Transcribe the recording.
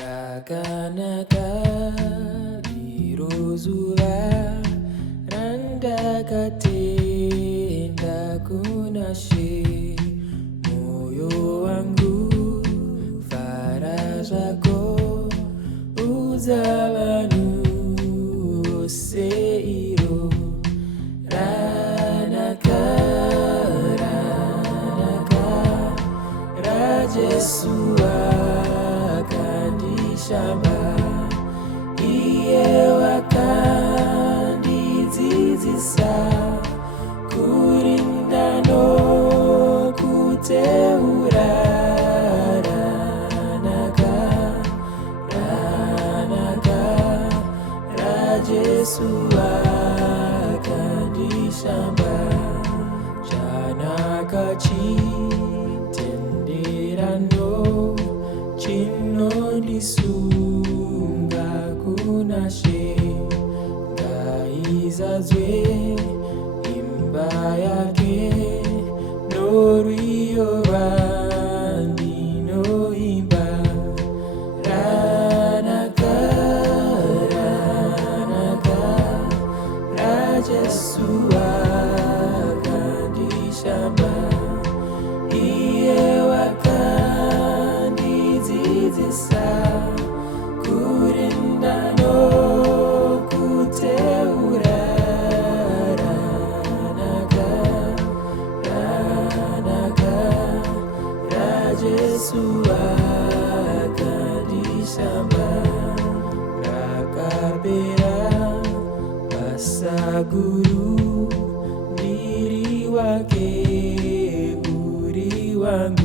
Rakanaka liruzuva randakatenda kuna She. Moyo wangu fara zvako uzava nuseiro. Ranaka rajesu akandishamba, iye wakandidzidzisa kurinda nokuteura. Ranaka rajesu akandishamba, chanaka chitenderano chinondisunga kuna She. Ngaizadzwe imba yake norwiyo rwandinoimba. Ranaka rajesu akandishamba, iye wakandidzidzisa kurinda nokuteura. Ranaka rajesu akandishamba, rakapera basa guru, ndiri wake uri wangu.